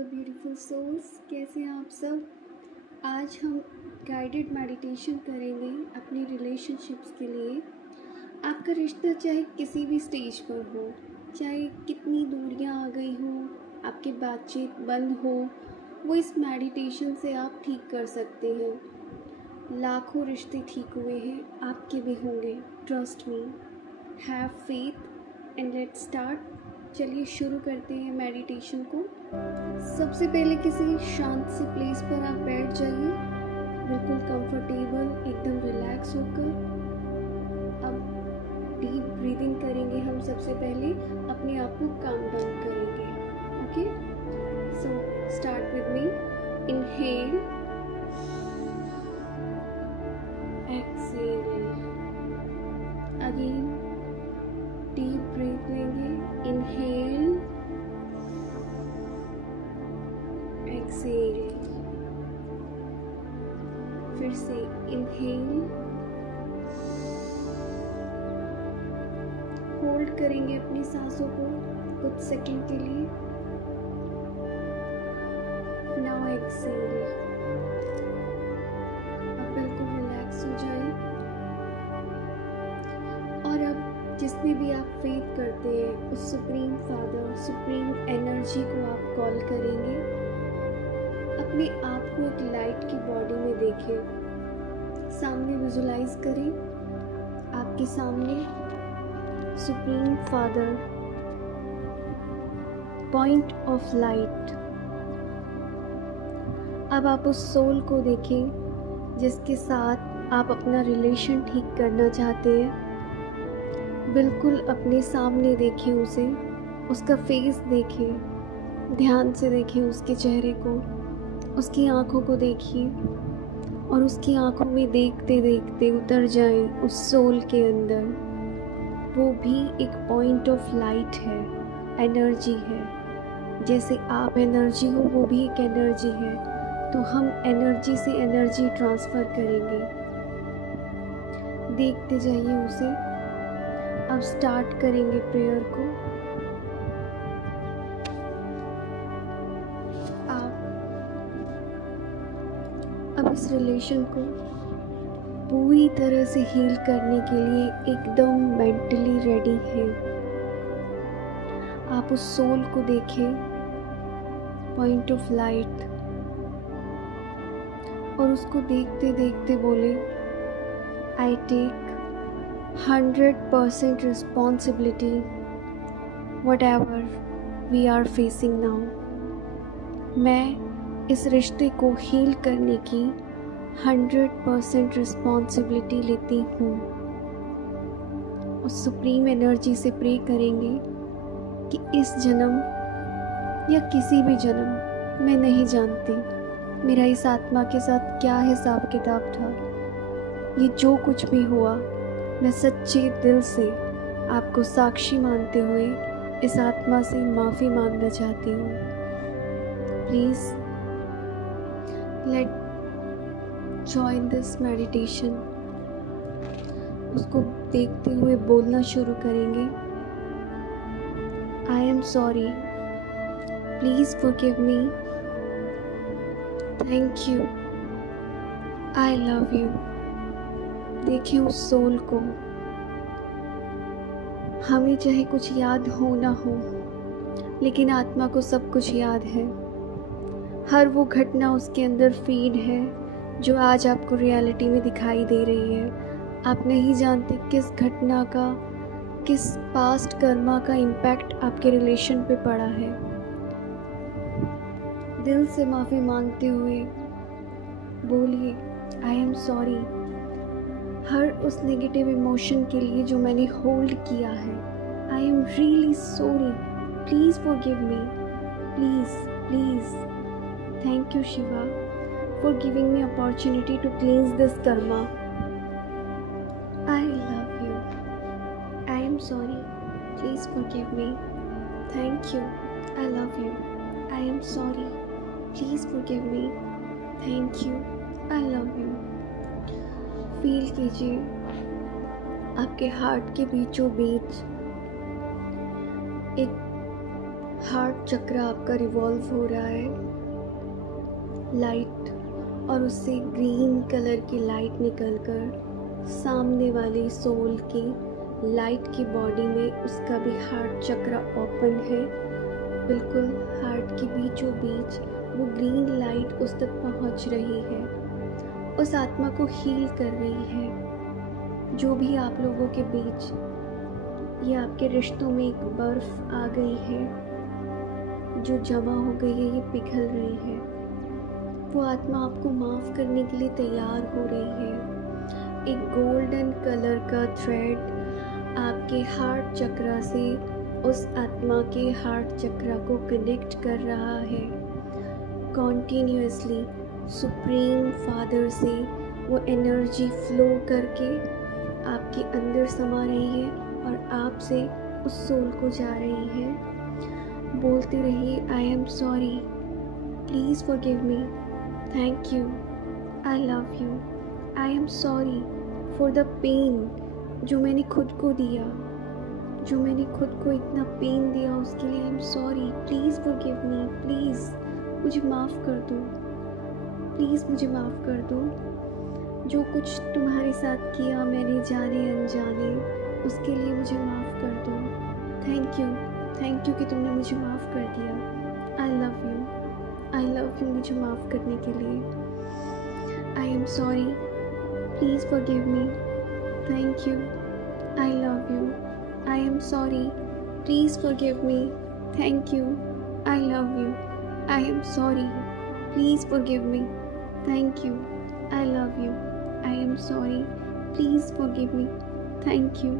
Hello beautiful souls, कैसे हैं आप सब। आज हम गाइडेड मेडिटेशन करेंगे अपनी रिलेशनशिप्स के लिए। आपका रिश्ता चाहे किसी भी स्टेज पर हो, चाहे कितनी दूरियां आ गई हो, आपकी बातचीत बंद हो, वो इस मेडिटेशन से आप ठीक कर सकते हैं। लाखों रिश्ते ठीक हुए हैं, आपके भी होंगे। Trust me, have faith and let's start. चलिए शुरू करते हैं मेडिटेशन को। सबसे पहले किसी शांत से प्लेस पर आप बैठ जाइए, बिल्कुल कंफर्टेबल, एकदम रिलैक्स होकर। अब डीप ब्रीदिंग करेंगे हम। सबसे पहले अपने आप को काम डाउन करेंगे। Okay, so start with me. Inhale, exhale, again deep breath लेंगे। इनहेल, एक्सहेल, फिर से इनहेल, होल्ड करेंगे अपनी सांसों को कुछ सेकंड के लिए। Now exhale. अब बिल्कुल रिलैक्स हो जाए और अब जिसमें भी आप फेथ करते हैं उस सुप्रीम फादर, सुप्रीम एनर्जी को आप कॉल करेंगे। अपने आप को एक लाइट की बॉडी में देखें, सामने विजुलाइज करें आपके सामने supreme father, point of light. अब आप उस सोल को देखें जिसके साथ आप अपना रिलेशन ठीक करना चाहते हैं। बिल्कुल अपने सामने देखें उसे, उसका फेस देखें, ध्यान से देखें उसके चेहरे को, उसकी आँखों को देखिए और उसकी आँखों में देखते देखते उतर जाएं उस सोल के अंदर। वो भी एक पॉइंट ऑफ लाइट है, एनर्जी है। जैसे आप एनर्जी हो, वो भी एक एनर्जी है। तो हम एनर्जी से एनर्जी ट्रांसफ़र करेंगे। देखते जाइए उसे। अब स्टार्ट करेंगे प्रेयर को। आप अब इस रिलेशन को पूरी तरह से हील करने के लिए एकदम मेंटली रेडी हैं। आप उस सोल को देखें, पॉइंट ऑफ लाइट, और उसको देखते देखते बोले, I take 100% responsibility whatever we are facing now। मैं इस रिश्ते को हील करने की 100% रिस्पॉन्सिबिलिटी लेती हूँ। उस सुप्रीम एनर्जी से प्रे करेंगे कि इस जन्म या किसी भी जन्म, मैं नहीं जानती मेरा इस आत्मा के साथ क्या हिसाब किताब था। ये जो कुछ भी हुआ, मैं सच्चे दिल से आपको साक्षी मानते हुए इस आत्मा से माफ़ी मांगना चाहती हूँ। Please let join this meditation. उसको देखते हुए बोलना शुरू करेंगे, आई am sorry, please forgive me, thank you, I love you. देखिए उस सोल को। हमें चाहे कुछ याद हो ना हो, लेकिन आत्मा को सब कुछ याद है। हर वो घटना उसके अंदर फीड है जो आज आपको रियलिटी में दिखाई दे रही है। आप नहीं जानते किस घटना का, किस पास्ट कर्मा का इम्पैक्ट आपके रिलेशन पे पड़ा है। दिल से माफ़ी मांगते हुए बोलिए, आई एम सॉरी, हर उस नेगेटिव इमोशन के लिए जो मैंने होल्ड किया है। I am really sorry, please forgive me, please please. Thank you Shiva for giving me opportunity to cleanse this karma. I love you, I am sorry, please forgive me, thank you, I love you, I am sorry, please forgive me, thank you, I love you. Feel कीजिए आपके heart के बीचों बीच एक heart चक्र आपका revolve हो रहा है। लाइट और उससे ग्रीन कलर की लाइट निकलकर सामने वाली सोल की लाइट की बॉडी में उसका भी हार्ट चक्र ओपन है। बिल्कुल हार्ट के बीचों बीच वो ग्रीन लाइट उस तक पहुंच रही है, उस आत्मा को हील कर रही है। जो भी आप लोगों के बीच ये आपके रिश्तों में एक बर्फ़ आ गई है, जो जमा हो गई है, ये पिघल रही है, वो आत्मा आपको माफ़ करने के लिए तैयार हो रही है। एक गोल्डन कलर का थ्रेड आपके हार्ट चक्र से उस आत्मा के हार्ट चक्र को कनेक्ट कर रहा है। कॉन्टीन्यूअसली सुप्रीम फादर से वो एनर्जी फ्लो करके आपके अंदर समा रही है और आपसे उस सोल को जा रही है। बोलते रहिए, I am sorry, please forgive me, thank you, I love you, I am sorry for the pain जो मैंने खुद को दिया, जो मैंने खुद को इतना पेन दिया उसके लिए आई am sorry, please forgive me, please मुझे माफ़ कर दो, प्लीज़ मुझे माफ़ कर दो। जो कुछ तुम्हारे साथ किया मैंने जाने अनजाने, उसके लिए मुझे माफ़ कर दो। थैंक यू कि तुमने मुझे माफ़ कर दिया। आई लव यू मुझे माफ़ करने के लिए। आई am sorry, please forgive me, thank you, I love you, I am sorry, please forgive me, thank you, I love you, I am sorry, please forgive me, thank you, I love you, I am sorry, please forgive me, thank you,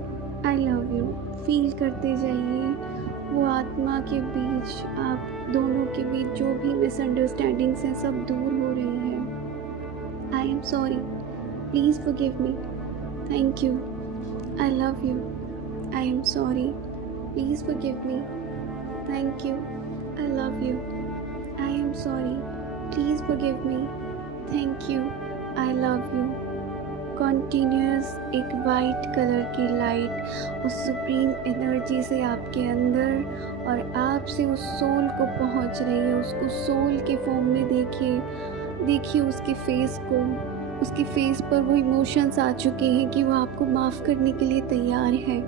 I love you. Feel करते जाइए वो आत्मा के बीच, आप दोनों के बीच जो भी मिसअंडरस्टैंडिंग्स हैं सब दूर हो रही हैं। आई am sorry, please forgive me, thank you, I love you, I am sorry, please forgive me, thank you, I love you, I am sorry, please forgive me, thank you, I love you. Continuous एक white colour की light उस supreme energy से आपके अंदर और आपसे उस soul को पहुंच रही है। उसको सोल के फॉर्म में देखिए उसके फेस को, उसके फेस पर वो इमोशंस आ चुके हैं कि वो आपको माफ़ करने के लिए तैयार है।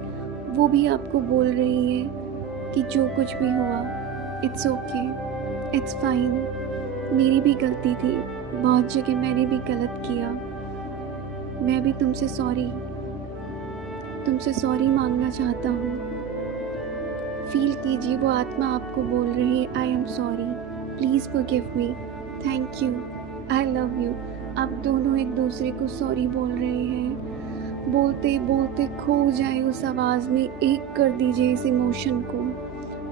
वो भी आपको बोल रही है कि जो कुछ भी हुआ इट्स ओके, इट्स फाइन, मेरी भी गलती थी, बहुत जगह मैंने भी गलत किया, मैं भी तुमसे सॉरी मांगना चाहता हूँ। फील कीजिए वो आत्मा आपको बोल रही है, I am sorry, please forgive me, thank you, I love you. आप दोनों एक दूसरे को सॉरी बोल रहे हैं। बोलते बोलते खो जाए उस आवाज़ में, एक कर दीजिए इस इमोशन को,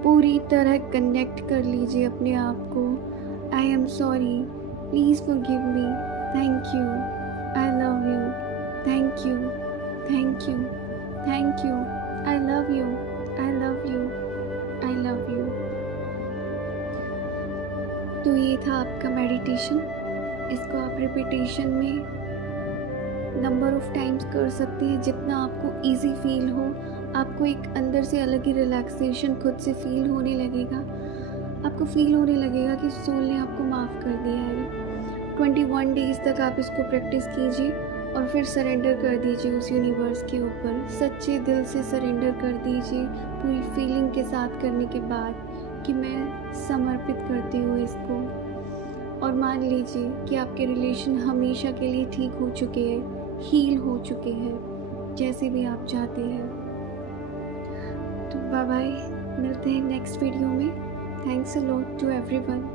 पूरी तरह कनेक्ट कर लीजिए अपने आप को। आई am sorry, please forgive me, thank you, I love you, thank you, thank you, thank you, I love you, I love you, I love you। तो ये था आपका मेडिटेशन। इसको आप रिपीटेशन में नंबर ऑफ टाइम्स कर सकते हैं जितना आपको इजी फील हो। आपको एक अंदर से अलग ही रिलैक्सेशन खुद से फील होने लगेगा। आपको फील होने लगेगा कि सोल ने आपको माफ़ कर दिया है। 21 डेज़ तक आप इसको प्रैक्टिस कीजिए और फिर सरेंडर कर दीजिए उस यूनिवर्स के ऊपर। सच्चे दिल से सरेंडर कर दीजिए, पूरी फीलिंग के साथ करने के बाद कि मैं समर्पित करती हूँ इसको। और मान लीजिए कि आपके रिलेशन हमेशा के लिए ठीक हो चुके हैं, हील हो चुके हैं, जैसे भी आप चाहते हैं। तो बाय बाय, मिलते हैं नेक्स्ट वीडियो में। Thanks a lot to everyone.